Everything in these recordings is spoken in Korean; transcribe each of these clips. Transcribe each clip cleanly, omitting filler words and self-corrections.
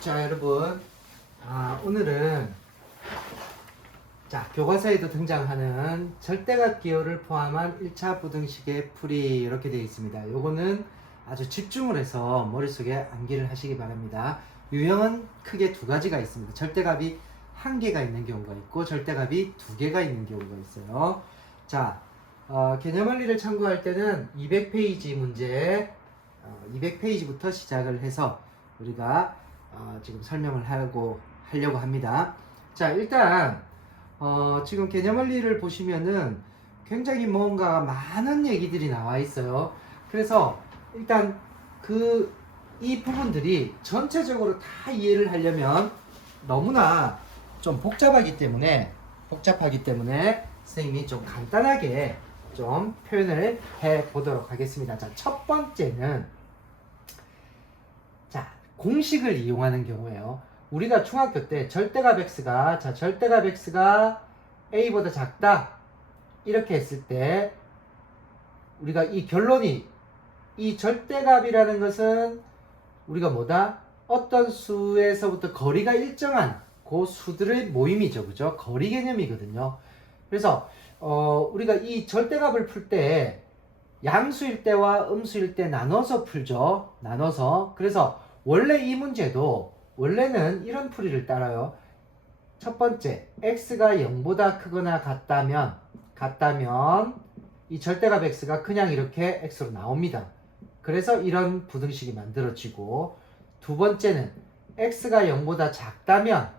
자, 여러분. 오늘은 교과서에도 등장하는 절대값 기호를 포함한 1차 부등식의 풀이 이렇게 되어 있습니다. 요거는 아주 집중을 해서 머릿속에 암기를 하시기 바랍니다. 유형은 크게 두 가지가 있습니다. 절대값이 한 개가 있는 경우가 있고 절대값이 두 개가 있는 경우가 있어요. 자, 개념원리를 참고할 때는 200페이지 문제 200페이지부터 시작을 해서 우리가 지금 설명을 하려고 합니다. 자, 일단 지금 개념원리를 보시면은 굉장히 뭔가 많은 얘기들이 나와 있어요. 그래서 일단 이 부분들이 전체적으로 다 이해를 하려면 너무나 좀 복잡하기 때문에 선생님이 좀 간단하게 좀 표현을 해 보도록 하겠습니다. 자, 첫 번째는 공식을 이용하는 경우에요. 우리가 중학교 때 절대값 x가 a보다 작다 이렇게 했을 때 우리가 이 결론이 이 절대값이라는 것은 우리가 뭐다? 어떤 수에서부터 거리가 일정한 그 수들의 모임이죠. 그죠? 거리 개념이거든요. 그래서 우리가 이 절대값을 풀 때 양수일 때와 음수일 때 나눠서 풀죠. 그래서 원래 이 문제도 원래는 이런 풀이를 따라요. 첫 번째, x가 0보다 크거나 같다면 이 절대값 x가 그냥 이렇게 x로 나옵니다. 그래서 이런 부등식이 만들어지고, 두 번째는 x가 0보다 작다면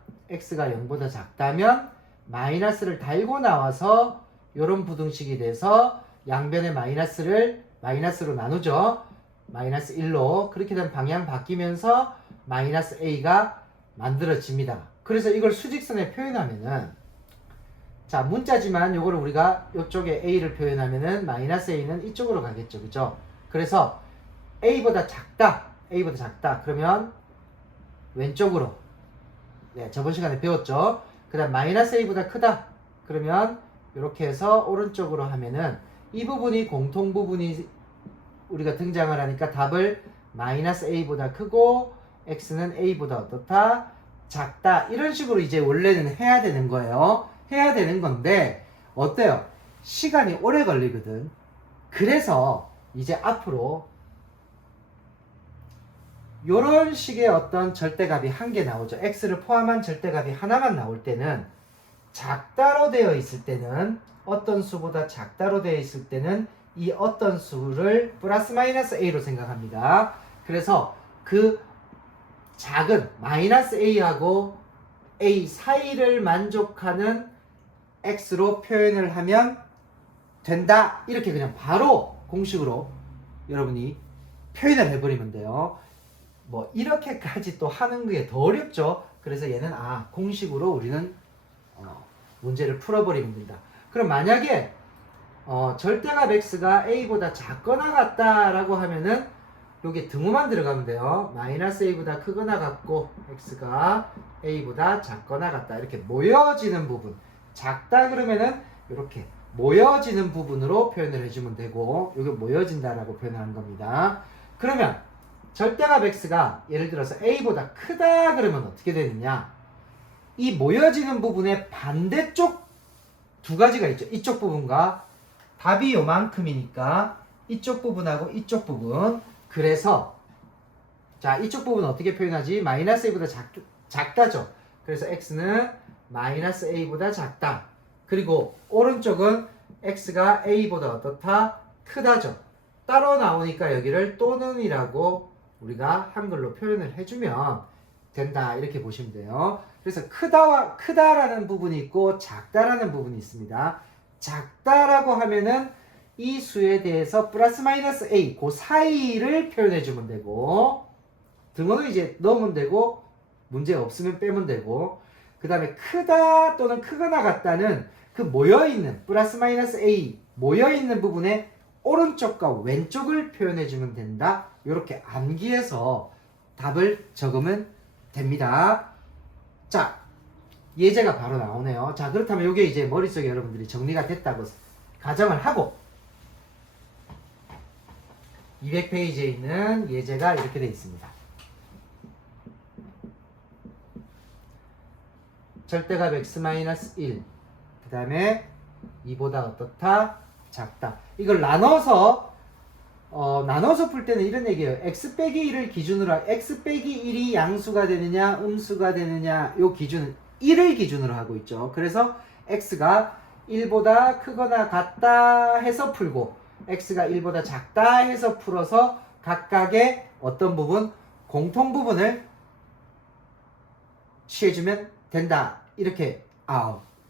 마이너스를 달고 나와서 이런 부등식이 돼서 양변의 마이너스로 나누죠. 마이너스 1로 그렇게 되면 방향 바뀌면서 마이너스 a가 만들어집니다. 그래서 이걸 수직선에 표현하면은 문자지만 요거를 우리가 이쪽에 a를 표현하면은 마이너스 a는 이쪽으로 가겠죠. 그죠? 그래서 a보다 작다 그러면 왼쪽으로, 저번 시간에 배웠죠. 그 다음 마이너스 a보다 크다 그러면 이렇게 해서 오른쪽으로 하면은 이 부분이 공통 부분이 우리가 등장을 하니까 답을 마이너스 a보다 크고 x는 a보다 어떻다? 작다. 이런 식으로 이제 원래는 해야 되는 거예요. 해야 되는 건데 어때요? 시간이 오래 걸리거든. 그래서 이제 앞으로 요런 식의 어떤 절대값이 한 개 나오죠. x를 포함한 절대값이 하나만 나올 때는 작다로 되어 있을 때는 어떤 수보다 작다로 되어 있을 때는 이 어떤 수를 플러스 마이너스 a로 생각합니다. 그래서 그 작은 마이너스 a하고 a 사이를 만족하는 x로 표현을 하면 된다. 이렇게 그냥 바로 공식으로 여러분이 표현을 해버리면 돼요. 뭐 이렇게까지 또 하는 게 더 어렵죠. 그래서 얘는 공식으로 우리는 문제를 풀어버리면 된다. 그럼 만약에 절대값 x가 a보다 작거나 같다라고 하면은 여기 등호만 들어가면 돼요. 마이너스 a보다 크거나 같고 x가 a보다 작거나 같다. 이렇게 모여지는 부분. 작다 그러면은 이렇게 모여지는 부분으로 표현을 해주면 되고, 여기 모여진다라고 표현하는 겁니다. 그러면 절대값 x가 예를 들어서 a보다 크다 그러면 어떻게 되느냐? 이 모여지는 부분의 반대쪽 두 가지가 있죠. 이쪽 부분과 답이 요만큼이니까 이쪽 부분하고 이쪽 부분. 그래서 이쪽 부분은 어떻게 표현하지? 마이너스 a보다 작다죠. 그래서 x는 마이너스 a보다 작다. 그리고 오른쪽은 x가 a보다 어떻다? 크다죠. 따로 나오니까 여기를 또는이라고 우리가 한글로 표현을 해주면 된다. 이렇게 보시면 돼요. 그래서 크다라는 부분이 있고 작다라는 부분이 있습니다. 작다라고 하면은 이 수에 대해서 플러스 마이너스 a 그 사이를 표현해 주면 되고, 등호는 이제 넣으면 되고 문제 없으면 빼면 되고, 그 다음에 크다 또는 크거나 같다는 그 모여있는 플러스 마이너스 a 모여있는 부분에 오른쪽과 왼쪽을 표현해 주면 된다. 이렇게 암기해서 답을 적으면 됩니다. 자, 예제가 바로 나오네요. 자, 그렇다면 이게 이제 머릿속에 여러분들이 정리가 됐다고 가정을 하고 200페이지에 있는 예제가 이렇게 되어 있습니다. 절대값 x-1 그 다음에 2보다 어떻다? 작다. 이걸 나눠서 풀 때는 이런 얘기예요. x 빼기 1을 기준으로 x 빼기 1이 양수가 되느냐 음수가 되느냐 요 기준은 1을 기준으로 하고 있죠. 그래서 x가 1보다 크거나 같다 해서 풀고 x가 1보다 작다 해서 풀어서 각각의 어떤 부분 공통 부분을 취해주면 된다. 이렇게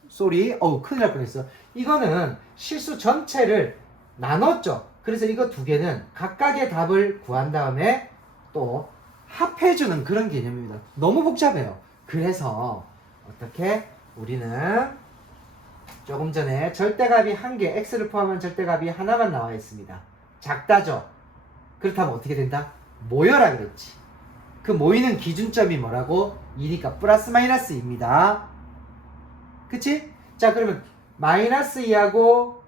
쏘리 큰일 날 뻔했어. 이거는 실수 전체를 나눴죠. 그래서 이거 두 개는 각각의 답을 구한 다음에 또 합해주는 그런 개념입니다. 너무 복잡해요. 그래서 어떻게 우리는 조금 전에 절대값이 한 개, x를 포함한 절대값이 하나만 나와 있습니다. 작다죠. 그렇다면 어떻게 된다? 모여라 그랬지. 그 모이는 기준점이 뭐라고? 2니까 플러스 마이너스 2입니다. 그치? 자, 그러면 마이너스 2하고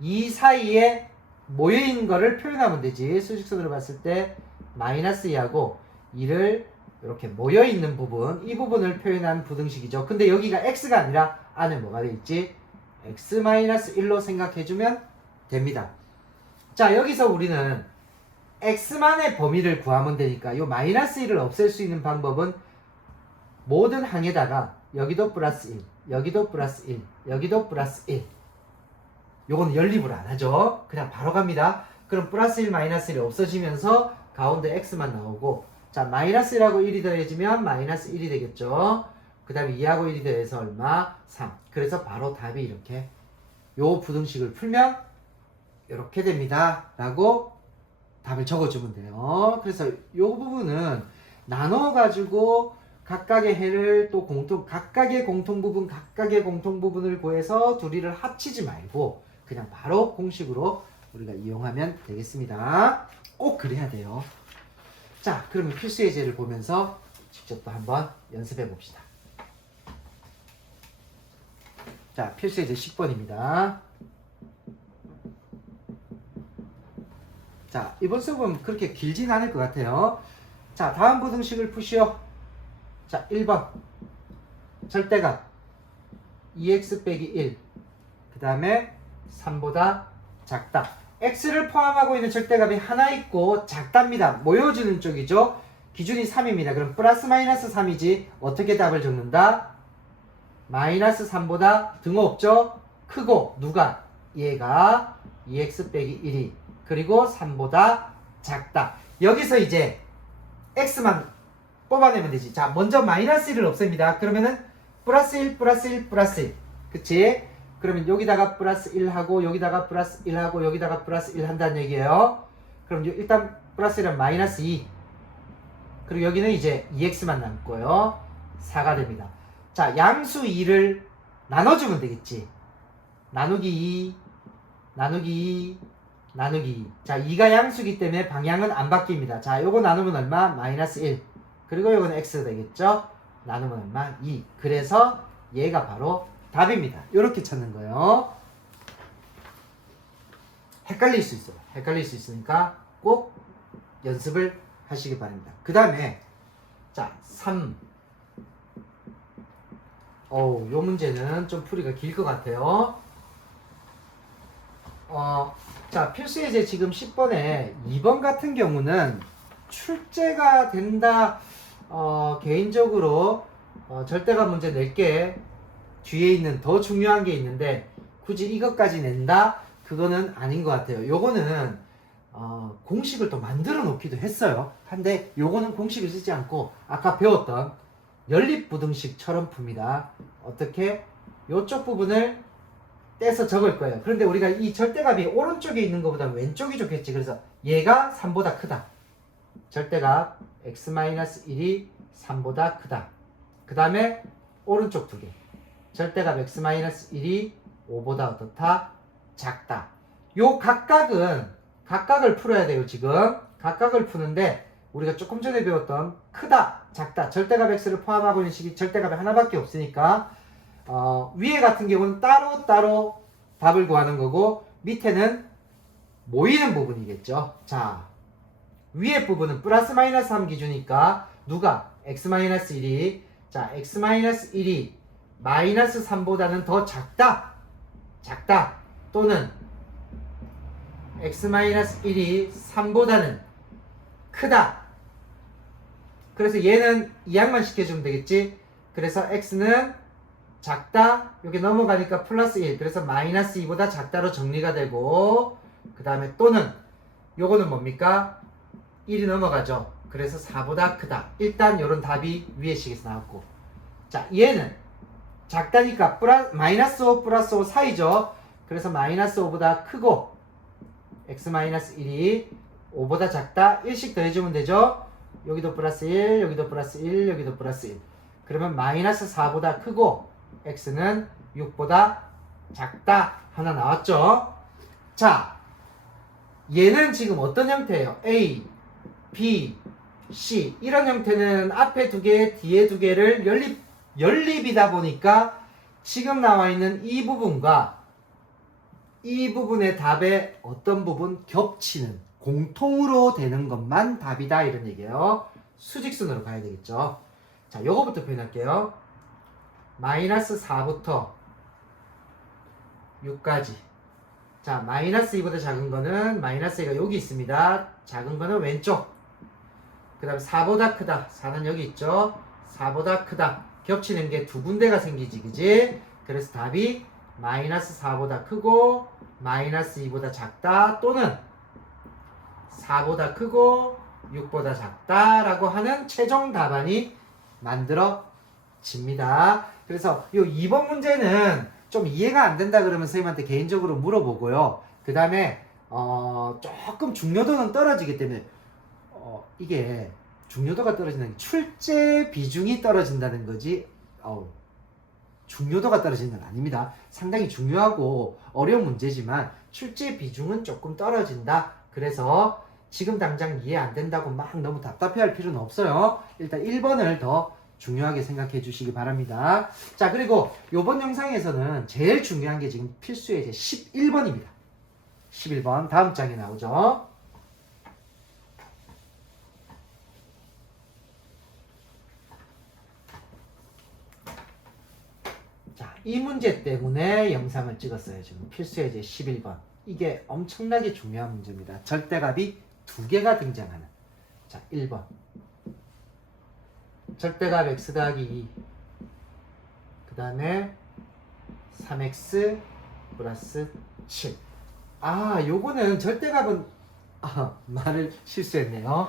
2 사이에 모여있는 거를 표현하면 되지. 수직선으로 봤을 때 마이너스 2하고 2를 이렇게 모여있는 부분, 이 부분을 표현한 부등식이죠. 근데 여기가 x가 아니라 안에 뭐가 돼 있지? x-1로 생각해주면 됩니다. 자, 여기서 우리는 x만의 범위를 구하면 되니까 이 마이너스 1을 없앨 수 있는 방법은 모든 항에다가 여기도 플러스 1, 여기도 플러스 1, 여기도 플러스 1. 요거는 연립을 안 하죠. 그냥 바로 갑니다. 그럼 플러스 1, 마이너스 1이 없어지면서 가운데 x만 나오고, 자, 마이너스 1하고 1이 더해지면 마이너스 1이 되겠죠. 그 다음에 2하고 1이 더해서 얼마? 3. 그래서 바로 답이 이렇게 요 부등식을 풀면 이렇게 됩니다. 라고 답을 적어주면 돼요. 그래서 요 부분은 나눠가지고 각각의 해를 또 각각의 공통 부분을 구해서 둘이를 합치지 말고 그냥 바로 공식으로 우리가 이용하면 되겠습니다. 꼭 그래야 돼요. 자, 그러면 필수 예제를 보면서 직접 또 한번 연습해 봅시다. 자, 필수 예제 10번입니다. 자, 이번 수업은 그렇게 길진 않을 것 같아요. 자, 다음 부등식을 푸시오. 자, 1번 절대값 2x 빼기 1 그 다음에 3보다 작다. x를 포함하고 있는 절대값이 하나 있고 작답니다. 모여주는 쪽이죠. 기준이 3입니다. 그럼 플러스 마이너스 3이지. 어떻게 답을 적는다? 마이너스 3보다 등호없죠? 크고 누가? 얘가 2x 빼기 1이 그리고 3보다 작다. 여기서 이제 x만 뽑아내면 되지. 자, 먼저 마이너스 1을 없앱니다. 그러면은 플러스 1, 플러스 1, 플러스 1. 그치? 그러면 여기다가 플러스 1하고 여기다가 플러스 1하고 여기다가 플러스 1 한다는 얘기예요. 그럼 일단 플러스 1은 마이너스 2. 그리고 여기는 이제 2x만 남고요. 4가 됩니다. 자, 양수 2를 나눠주면 되겠지. 나누기 2, 나누기 2, 나누기 2. 자, 2가 양수기 때문에 방향은 안 바뀝니다. 자, 요거 나누면 얼마? 마이너스 1. 그리고 요거는 x 되겠죠? 나누면 얼마? 2. 그래서 얘가 바로 답입니다. 요렇게 찾는 거예요. 헷갈릴 수 있어요. 헷갈릴 수 있으니까 꼭 연습을 하시기 바랍니다. 그 다음에 자, 3. 요 문제는 좀 풀이가 길 것 같아요. 자, 필수 예제 지금 10번에 2번 같은 경우는 출제가 된다. 개인적으로 절대값 문제 낼게 뒤에 있는 더 중요한 게 있는데 굳이 이것까지 낸다? 그거는 아닌 것 같아요. 요거는 공식을 또 만들어 놓기도 했어요. 한데 요거는 공식을 쓰지 않고 아까 배웠던 연립부등식처럼 풉니다. 어떻게? 요쪽 부분을 떼서 적을 거예요. 그런데 우리가 이 절대값이 오른쪽에 있는 것보다 왼쪽이 좋겠지. 그래서 얘가 3보다 크다. 절대값 x-1이 3보다 크다. 그 다음에 오른쪽 두 개. 절대값 x-1이 5보다 어떻다? 작다. 요 각각을 풀어야 돼요. 지금 각각을 푸는데 우리가 조금 전에 배웠던 크다, 작다, 절대값 x를 포함하고 있는 식이 절대값이 하나밖에 없으니까 위에 같은 경우는 따로 답을 구하는 거고 밑에는 모이는 부분이겠죠. 자, 위에 부분은 플러스 마이너스 3 기준이니까 누가? x-1이 자, x-1이 마이너스 3보다는 더 작다. 또는 x-1이 3보다는 크다. 그래서 얘는 이항만 시켜주면 되겠지. 그래서 x는 작다. 여기 넘어가니까 플러스 1. 그래서 마이너스 2보다 작다로 정리가 되고, 그 다음에 또는 요거는 뭡니까? 1이 넘어가죠. 그래서 4보다 크다. 일단 요런 답이 위의 식에서 나왔고, 자, 얘는 작다니까 마이너스 5 플러스 5 사이죠. 그래서 마이너스 5보다 크고 x-1이 5보다 작다. 1씩 더해주면 되죠. 여기도 플러스 1, 여기도 플러스 1, 여기도 플러스 1. 그러면 마이너스 4보다 크고 x는 6보다 작다. 하나 나왔죠. 자, 얘는 지금 어떤 형태예요? A, B, C 이런 형태는 앞에 두 개, 뒤에 두 개를 연립이다 보니까 지금 나와 있는 이 부분과 이 부분의 답의 어떤 부분 겹치는 공통으로 되는 것만 답이다 이런 얘기예요. 수직선으로 가야 되겠죠. 자, 요거부터 표현할게요. 마이너스 4부터 6까지. 자, 마이너스 2보다 작은 거는 마이너스 2가 여기 있습니다. 작은 거는 왼쪽. 그 다음 4보다 크다. 4는 여기 있죠. 4보다 크다. 겹치는 게 두 군데가 생기지, 그지? 그래서 답이 마이너스 4보다 크고 마이너스 2보다 작다 또는 4보다 크고 6보다 작다라고 하는 최종 답안이 만들어집니다. 그래서 이 2번 문제는 좀 이해가 안 된다 그러면 선생님한테 개인적으로 물어보고요. 그 다음에 조금 중요도는 떨어지기 때문에 이게 중요도가 떨어진다는 게 출제 비중이 떨어진다는 거지 중요도가 떨어지는 건 아닙니다. 상당히 중요하고 어려운 문제지만 출제 비중은 조금 떨어진다. 그래서 지금 당장 이해 안 된다고 막 너무 답답해할 필요는 없어요. 일단 1번을 더 중요하게 생각해 주시기 바랍니다. 자, 그리고 이번 영상에서는 제일 중요한 게 지금 필수 예제 11번입니다. 11번 다음 장에 나오죠. 자, 이 문제 때문에 영상을 찍었어요. 지금 필수 예제 11번. 이게 엄청나게 중요한 문제입니다. 절대값이 두 개가 등장하는. 자, 1번. 절대값 x 더하기 2. 그 다음에 3x 플러스 7. 요거는 절대값은 말을 실수했네요.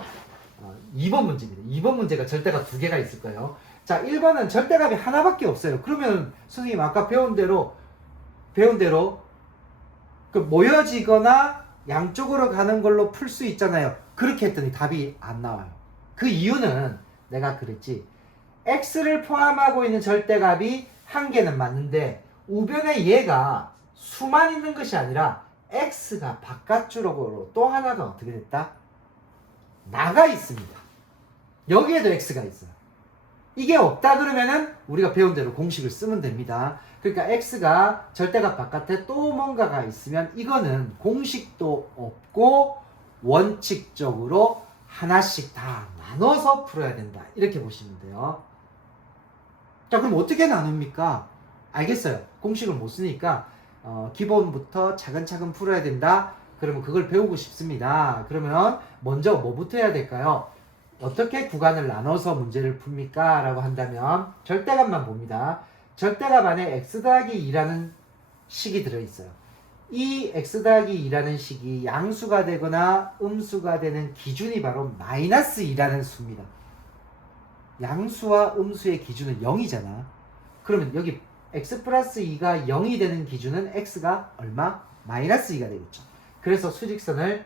2번 문제입니다. 2번 문제가 절대값 두 개가 있을 거예요. 자, 1번은 절대값이 하나밖에 없어요. 그러면 선생님 아까 배운 대로 그 모여지거나 양쪽으로 가는 걸로 풀 수 있잖아요. 그렇게 했더니 답이 안 나와요. 그 이유는 내가 그랬지. x를 포함하고 있는 절대값이 한 개는 맞는데 우변에 얘가 수만 있는 것이 아니라 x가 바깥쪽으로 또 하나가 어떻게 됐다? 나가 있습니다. 여기에도 x가 있어요. 이게 없다 그러면은 우리가 배운 대로 공식을 쓰면 됩니다. 그러니까 x가 절대값 바깥에 또 뭔가가 있으면 이거는 공식도 없고 원칙적으로 하나씩 다 나눠서 풀어야 된다. 이렇게 보시면 돼요. 자, 그럼 어떻게 나눕니까? 알겠어요. 공식을 못 쓰니까 기본부터 차근차근 풀어야 된다. 그러면 그걸 배우고 싶습니다. 그러면 먼저 뭐부터 해야 될까요? 어떻게 구간을 나눠서 문제를 풉니까? 라고 한다면 절대값만 봅니다. 절대값 안에 x 더하기 2라는 식이 들어있어요. 이 x 더하기 2라는 식이 양수가 되거나 음수가 되는 기준이 바로 마이너스 2라는 수입니다. 양수와 음수의 기준은 0이잖아. 그러면 여기 x 플러스 2가 0이 되는 기준은 x가 얼마? 마이너스 2가 되겠죠. 그래서 수직선을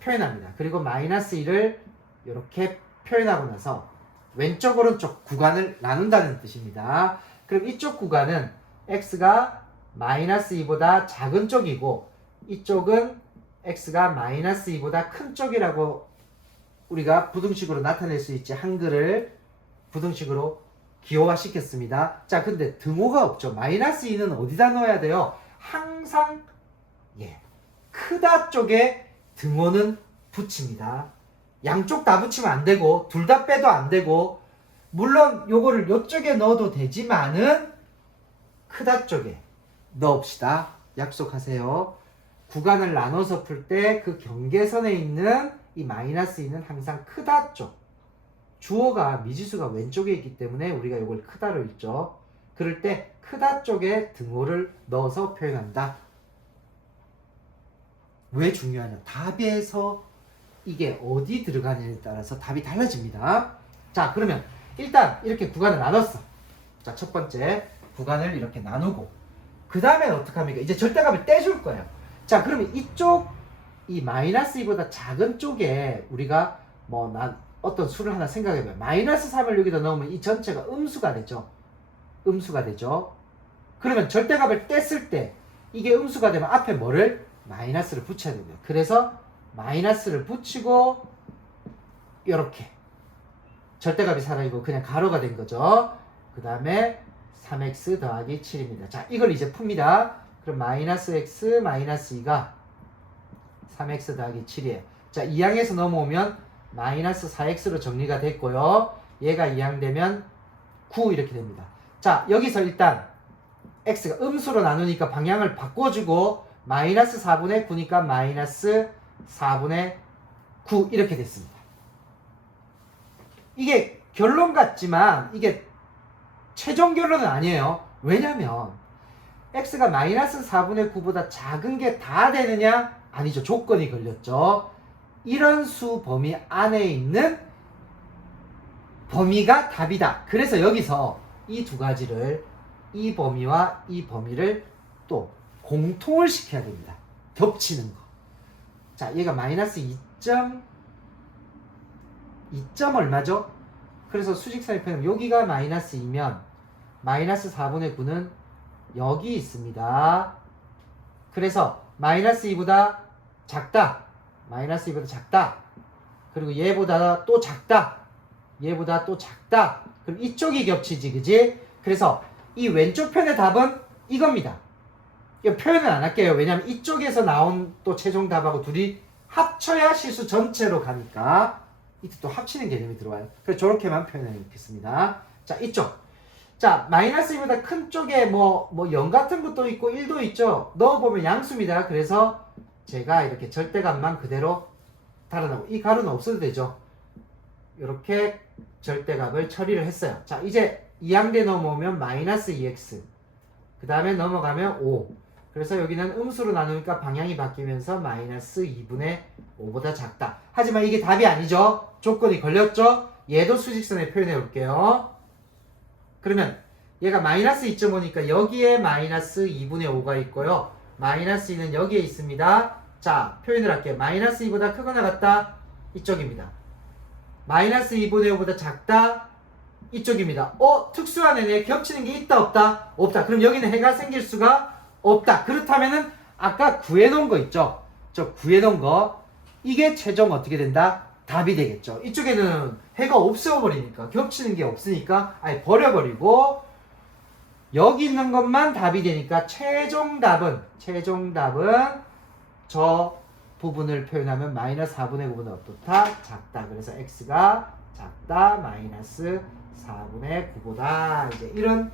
표현합니다. 그리고 마이너스 2를 이렇게 표현하고 나서 왼쪽 오른쪽 구간을 나눈다는 뜻입니다. 그럼 이쪽 구간은 x가 마이너스 2보다 작은 쪽이고 이쪽은 x가 마이너스 2보다 큰 쪽이라고 우리가 부등식으로 나타낼 수 있지. 한글을 부등식으로 기호화 시켰습니다. 자, 근데 등호가 없죠. 마이너스 2는 어디다 넣어야 돼요? 항상 크다 쪽에 등호는 붙입니다. 양쪽 다 붙이면 안 되고 둘 다 빼도 안 되고 물론 요거를 요쪽에 넣어도 되지만은 크다 쪽에 넣읍시다. 약속하세요. 구간을 나눠서 풀 때 그 경계선에 있는 이 마이너스 2는 항상 크다 쪽. 주어가 미지수가 왼쪽에 있기 때문에 우리가 이걸 크다로 읽죠. 그럴 때 크다 쪽에 등호를 넣어서 표현한다. 왜 중요하냐? 답에서 이게 어디 들어가냐에 따라서 답이 달라집니다. 자, 그러면 일단 이렇게 구간을 나눴어. 자, 첫 번째 구간을 이렇게 나누고 그 다음에 어떻게 합니까? 이제 절대값을 떼줄 거예요. 자, 그러면 이쪽 이 마이너스 2보다 작은 쪽에 우리가 어떤 수를 하나 생각해봐요. 마이너스 3을 여기다 넣으면 이 전체가 음수가 되죠. 음수가 되죠. 그러면 절대값을 뗐을 때 이게 음수가 되면 앞에 뭐를? 마이너스를 붙여야 됩니다. 그래서 마이너스를 붙이고 이렇게 절대값이 사라지고 그냥 가로가 된 거죠. 그 다음에 3x 더하기 7입니다. 자, 이걸 이제 풉니다. 그럼 마이너스 x 마이너스 2가 3x 더하기 7이에요. 자, 2항에서 넘어오면 마이너스 4x로 정리가 됐고요. 얘가 2항 되면 9 이렇게 됩니다. 자, 여기서 일단 x가 음수로 나누니까 방향을 바꿔주고 마이너스 4분의 9니까 마이너스 4분의 9 이렇게 됐습니다. 이게 결론 같지만 이게 최종 결론은 아니에요. 왜냐면 x가 마이너스 4분의 9보다 작은 게 다 되느냐? 아니죠. 조건이 걸렸죠. 이런 수 범위 안에 있는 범위가 답이다. 그래서 여기서 이 두 가지를 이 범위와 이 범위를 또 공통을 시켜야 됩니다. 겹치는 거. 자, 얘가 마이너스 2점 얼마죠? 그래서 수직선의 표현 여기가 마이너스 2면 마이너스 4분의 9는 여기 있습니다. 그래서 마이너스 2보다 작다. 마이너스 2보다 작다. 그리고 얘보다 또 작다. 얘보다 또 작다. 그럼 이쪽이 겹치지, 그지? 그래서 이 왼쪽 편의 답은 이겁니다. 이거 표현은 안 할게요. 왜냐면 이쪽에서 나온 또 최종 답하고 둘이 합쳐야 실수 전체로 가니까 이때 또 합치는 개념이 들어와요. 그래서 저렇게만 표현해 놓겠습니다. 자, 이쪽. 자, 마이너스 2보다 큰 쪽에 0 같은 것도 있고 1도 있죠. 넣어보면 양수입니다. 그래서 제가 이렇게 절대값만 그대로 달아나고 이 가루는 없어도 되죠. 이렇게 절대값을 처리를 했어요. 자, 이제 2항대 넘어오면 마이너스 2x 그 다음에 넘어가면 5 그래서 여기는 음수로 나누니까 방향이 바뀌면서 마이너스 2분의 5보다 작다. 하지만 이게 답이 아니죠. 조건이 걸렸죠. 얘도 수직선에 표현해 볼게요. 그러면 얘가 마이너스 2.5니까 여기에 마이너스 2분의 5가 있고요. 마이너스 2는 여기에 있습니다. 자, 표현을 할게요. 마이너스 2보다 크거나 같다. 이쪽입니다. 마이너스 2분의 5보다 작다. 이쪽입니다. 특수한 애네. 겹치는 게 있다 없다? 없다. 그럼 여기는 해가 생길 수가 없다. 그렇다면은 아까 구해놓은 거 있죠? 저 구해놓은 거 이게 최종 어떻게 된다? 답이 되겠죠. 이쪽에는 해가 없어버리니까 겹치는 게 없으니까 아예 버려버리고 여기 있는 것만 답이 되니까 최종 답은 저 부분을 표현하면 마이너스 4분의 9보다 어떻다? 작다. 그래서 x가 작다. 마이너스 4분의 9보다 이제 이런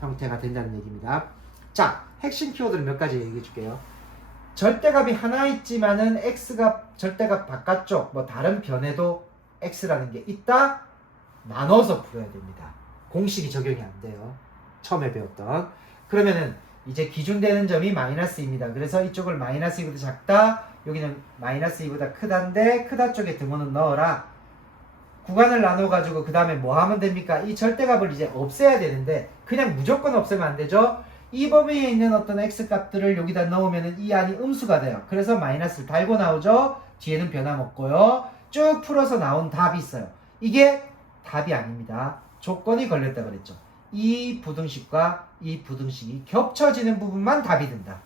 형태가 된다는 얘기입니다. 자, 핵심 키워드를 몇 가지 얘기해 줄게요. 절대값이 하나 있지만은 x가 절대값 바깥쪽 다른 변에도 x라는 게 있다. 나눠서 풀어야 됩니다. 공식이 적용이 안 돼요. 처음에 배웠던. 그러면은 이제 기준되는 점이 마이너스 2입니다. 그래서 이쪽을 마이너스 2보다 작다. 여기는 마이너스 2보다 크다인데 크다 쪽에 등호는 넣어라. 구간을 나눠가지고 그 다음에 뭐 하면 됩니까? 이 절대값을 이제 없애야 되는데 그냥 무조건 없애면 안 되죠. 이 범위에 있는 어떤 x값들을 여기다 넣으면 이 안이 음수가 돼요. 그래서 마이너스를 달고 나오죠. 뒤에는 변함없고요. 쭉 풀어서 나온 답이 있어요. 이게 답이 아닙니다. 조건이 걸렸다 그랬죠. 이 부등식과 이 부등식이 겹쳐지는 부분만 답이 된다.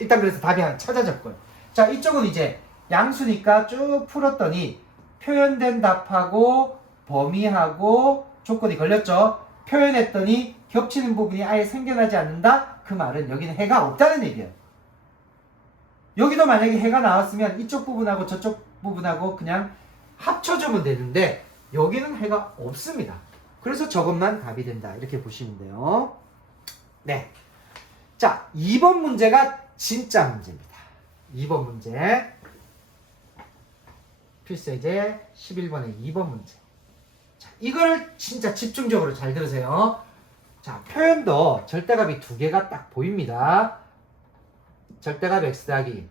일단 그래서 답이 하나 찾아졌고요. 자, 이쪽은 이제 양수니까 쭉 풀었더니 표현된 답하고 범위하고 조건이 걸렸죠. 표현했더니 겹치는 부분이 아예 생겨나지 않는다? 그 말은 여기는 해가 없다는 얘기예요. 여기도 만약에 해가 나왔으면 이쪽 부분하고 저쪽 부분하고 그냥 합쳐주면 되는데 여기는 해가 없습니다. 그래서 저것만 답이 된다. 이렇게 보시면 돼요. 네. 자, 2번 문제가 진짜 문제입니다. 2번 문제. 필수예제 11번의 2번 문제. 자, 이거를 진짜 집중적으로 잘 들으세요. 자, 표현도 절대값이 두 개가 딱 보입니다. 절대값 x 더하기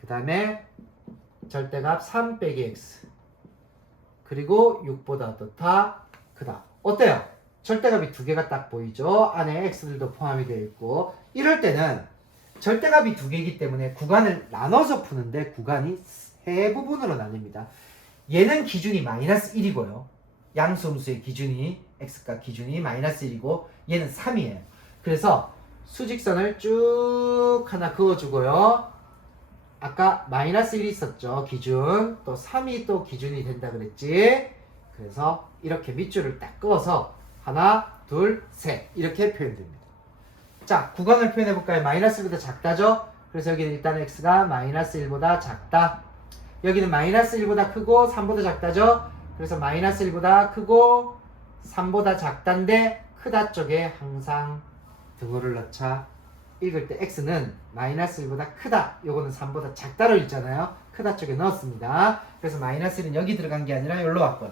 그 다음에 절대값 3 빼기 x 그리고 6보다 어떻다? 크다. 어때요? 절대값이 두 개가 딱 보이죠? 안에 x들도 포함이 되어 있고 이럴 때는 절대값이 두 개이기 때문에 구간을 나눠서 푸는데 구간이 세 부분으로 나뉩니다. 얘는 기준이 마이너스 1이고요. 양수음수의 기준이 x값 기준이 마이너스 1이고 얘는 3이에요. 그래서 수직선을 쭉 하나 그어주고요. 아까 마이너스 1이 있었죠. 기준. 또 3이 또 기준이 된다 그랬지. 그래서 이렇게 밑줄을 딱 그어서 하나, 둘, 셋 이렇게 표현됩니다. 자, 구간을 표현해볼까요? 마이너스 1보다 작다죠? 그래서 여기는 일단 x가 마이너스 1보다 작다. 여기는 마이너스 1보다 크고 3보다 작다죠? 그래서 마이너스 1보다 크고 3보다 작다인데 크다 쪽에 항상 등호를 넣자. 읽을 때 x는 마이너스 1보다 크다. 요거는 3보다 작다로 읽잖아요. 크다 쪽에 넣었습니다. 그래서 마이너스 1은 여기 들어간 게 아니라 여기로 왔고요.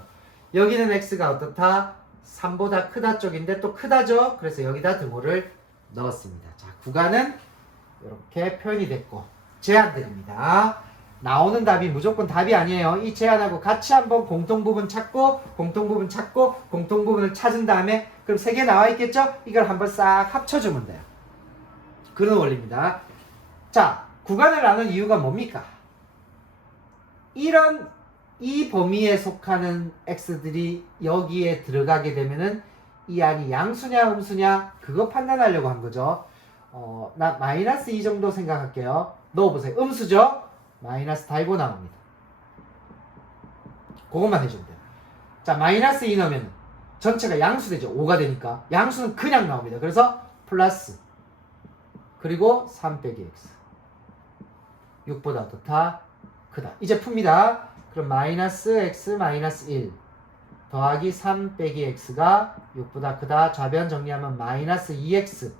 여기는 x가 어떻다? 3보다 크다 쪽인데 또 크다죠? 그래서 여기다 등호를 넣었습니다. 자, 구간은 이렇게 표현이 됐고 제한드립니다. 나오는 답이 무조건 답이 아니에요. 이 제한하고 같이 한번 공통부분 찾고 공통부분 찾고 공통부분을 찾은 다음에 그럼 3개 나와 있겠죠? 이걸 한번 싹 합쳐주면 돼요. 그런 원리입니다. 자, 구간을 나눈 이유가 뭡니까? 이 범위에 속하는 x들이 여기에 들어가게 되면은 이 안이 양수냐 음수냐 그거 판단하려고 한 거죠. 나 마이너스 2 정도 생각할게요. 넣어보세요. 음수죠? 마이너스 달고 나옵니다. 그것만 해주면 돼요. 자, 마이너스 2 넣으면 전체가 양수 되죠. 5가 되니까. 양수는 그냥 나옵니다. 그래서 플러스 그리고 3 빼기 x 6보다 어떻다? 크다. 이제 풉니다. 그럼 마이너스 x 마이너스 1 더하기 3 빼기 x가 6보다 크다. 좌변 정리하면 마이너스 2x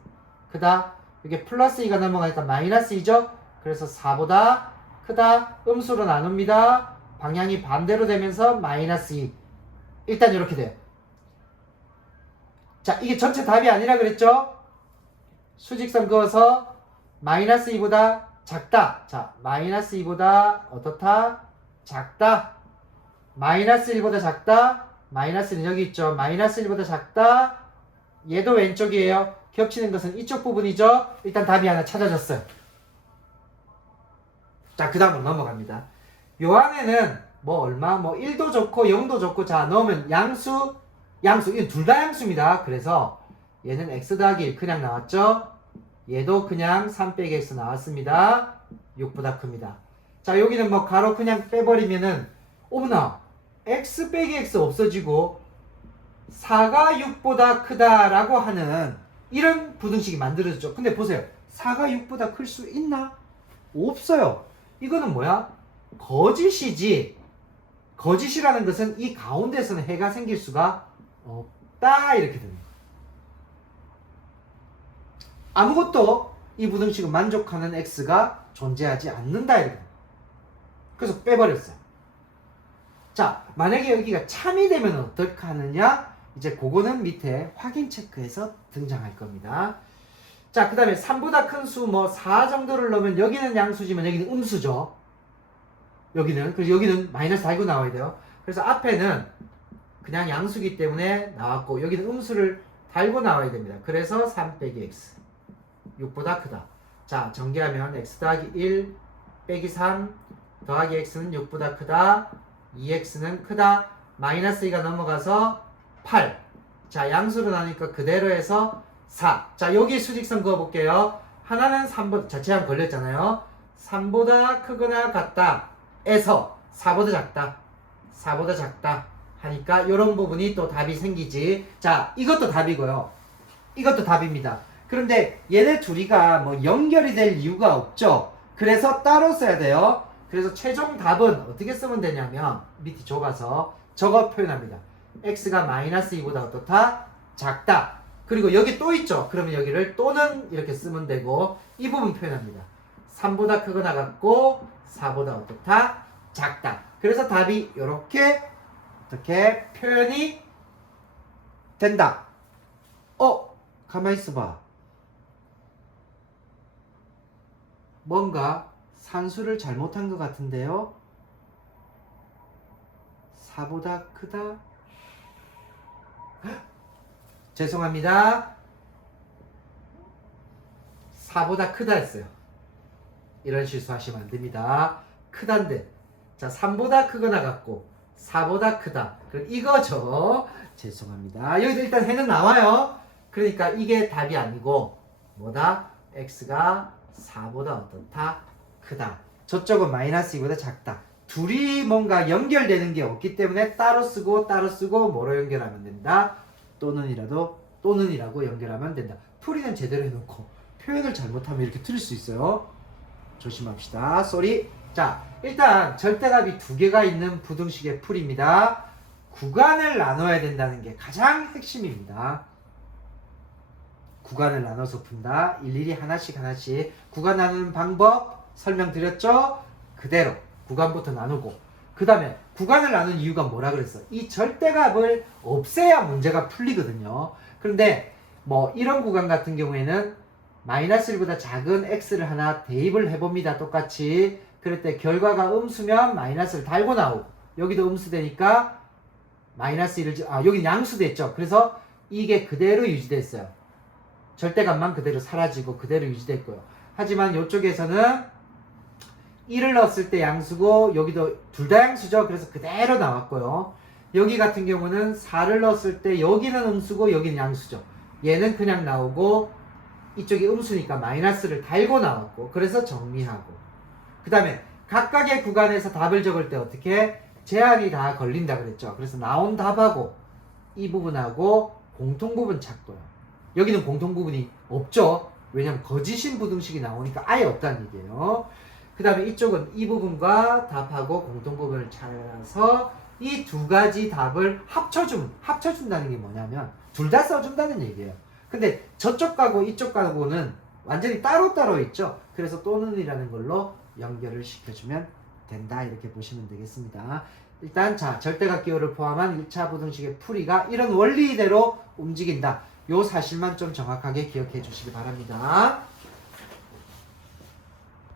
크다. 이게 플러스 2가 넘어가니까 마이너스 2죠? 그래서 4보다 크다. 음수로 나눕니다. 방향이 반대로 되면서 마이너스 2. 일단 이렇게 돼요. 자, 이게 전체 답이 아니라 그랬죠? 수직선 그어서 마이너스 2보다 작다. 자, 마이너스 2보다 어떻다? 작다. 마이너스 1보다 작다. 마이너스는 여기 있죠. 마이너스 1보다 작다. 얘도 왼쪽이에요. 겹치는 것은 이쪽 부분이죠. 일단 답이 하나 찾아졌어요. 자, 그 다음으로 넘어갑니다. 요 안에는 뭐 얼마? 뭐 1도 좋고 0도 좋고 자 넣으면 양수 이건 둘 다 양수입니다. 그래서 얘는 x 더하기 1 그냥 나왔죠. 얘도 그냥 3 빼기 x 나왔습니다. 6보다 큽니다. 자, 여기는 뭐 가로 그냥 빼버리면은 어머나 x 빼기 x 없어지고 4가 6보다 크다라고 하는 이런 부등식이 만들어졌죠. 근데 보세요. 4가 6보다 클 수 있나? 없어요. 이거는 뭐야? 거짓이지. 거짓이라는 것은 이 가운데서는 해가 생길 수가 없다 이렇게 됩니다. 아무것도 이 부등식을 만족하는 x가 존재하지 않는다 이렇게 됩니다. 그래서 빼버렸어요. 자, 만약에 여기가 참이 되면 어떻게 하느냐? 이제 그거는 밑에 확인 체크해서 등장할 겁니다. 자, 그 다음에 3보다 큰 수 뭐 4 정도를 넣으면 여기는 양수지만 여기는 음수죠. 그래서 여기는 마이너스 달고 나와야 돼요. 그래서 앞에는 그냥 양수기 때문에 나왔고 여기는 음수를 달고 나와야 됩니다. 그래서 3 빼기 x 6보다 크다. 자, 전개하면 x 더하기 1 빼기 3 더하기 x는 6보다 크다. 2x는 크다. 마이너스 2가 넘어가서 8. 자, 양수로 나니까 그대로 해서 4. 자, 여기 수직선 그어볼게요. 하나는 3보다, 자, 제한 걸렸잖아요. 3보다 크거나 같다. 에서 4보다 작다. 4보다 작다. 하니까 이런 부분이 또 답이 생기지. 자, 이것도 답이고요. 이것도 답입니다. 그런데 얘네 둘이가 뭐 연결이 될 이유가 없죠. 그래서 따로 써야 돼요. 그래서 최종 답은 어떻게 쓰면 되냐면 밑이 좁아서 저거 표현합니다. x가 마이너스 2보다 어떻다? 작다. 그리고 여기 또 있죠. 그러면 여기를 또는 이렇게 쓰면 되고 이 부분 표현합니다. 3보다 크거나 같고 4보다 어떻다? 작다. 그래서 답이 이렇게 어떻게 표현이 된다. 가만히 있어봐. 뭔가 산수를 잘못한 것 같은데요. 4보다 크다. 죄송합니다. 4보다 크다 했어요. 이런 실수하시면 안 됩니다. 크단데. 자, 3보다 크거나 같고 4보다 크다. 그럼 이거죠. 죄송합니다. 여기도 일단 해는 나와요. 그러니까 이게 답이 아니고 뭐다? x가 4보다 어떻다? 크다. 저쪽은 마이너스 2보다 작다. 둘이 뭔가 연결되는 게 없기 때문에 따로 쓰고 뭐로 연결하면 된다? 또는이라고 연결하면 된다. 풀이는 제대로 해놓고 표현을 잘못하면 이렇게 틀릴 수 있어요. 조심합시다. 쏘리. 자, 일단 절대값이 두 개가 있는 부등식의 풀입니다. 구간을 나눠야 된다는 게 가장 핵심입니다. 구간을 나눠서 푼다. 일일이 하나씩 구간 나누는 방법 설명드렸죠? 그대로 구간부터 나누고 그 다음에 구간을 나눈 이유가 뭐라 그랬어? 이 절대값을 없애야 문제가 풀리거든요. 그런데 뭐 이런 구간 같은 경우에는 마이너스 1보다 작은 x를 하나 대입을 해봅니다. 똑같이. 그럴 때 결과가 음수면 마이너스를 달고 나오고 여기도 음수되니까 마이너스 1을 여기 양수됐죠. 그래서 이게 그대로 유지됐어요. 절대값만 그대로 사라지고 그대로 유지됐고요. 하지만 이쪽에서는 1을 넣었을 때 양수고 여기도 둘 다 양수죠. 그래서 그대로 나왔고요. 여기 같은 경우는 4를 넣었을 때 여기는 음수고 여기는 양수죠. 얘는 그냥 나오고 이쪽이 음수니까 마이너스를 달고 나왔고 그래서 정리하고 그 다음에 각각의 구간에서 답을 적을 때 어떻게 제한이 다 걸린다 그랬죠. 그래서 나온 답하고 이 부분하고 공통부분 찾고요. 여기는 공통부분이 없죠. 왜냐면 거짓인 부등식이 나오니까 아예 없다는 얘기예요. 그 다음에 이쪽은 이 부분과 답하고 공통부분을 찾아서 이 두 가지 답을 합쳐준다는 게 뭐냐면 둘 다 써준다는 얘기예요. 근데 저쪽 가고 이쪽 가고는 완전히 따로따로 있죠. 그래서 또는이라는 걸로 연결을 시켜주면 된다. 이렇게 보시면 되겠습니다. 일단 자 절대값 기호를 포함한 1차 부등식의 풀이가 이런 원리대로 움직인다. 요 사실만 좀 정확하게 기억해 주시기 바랍니다.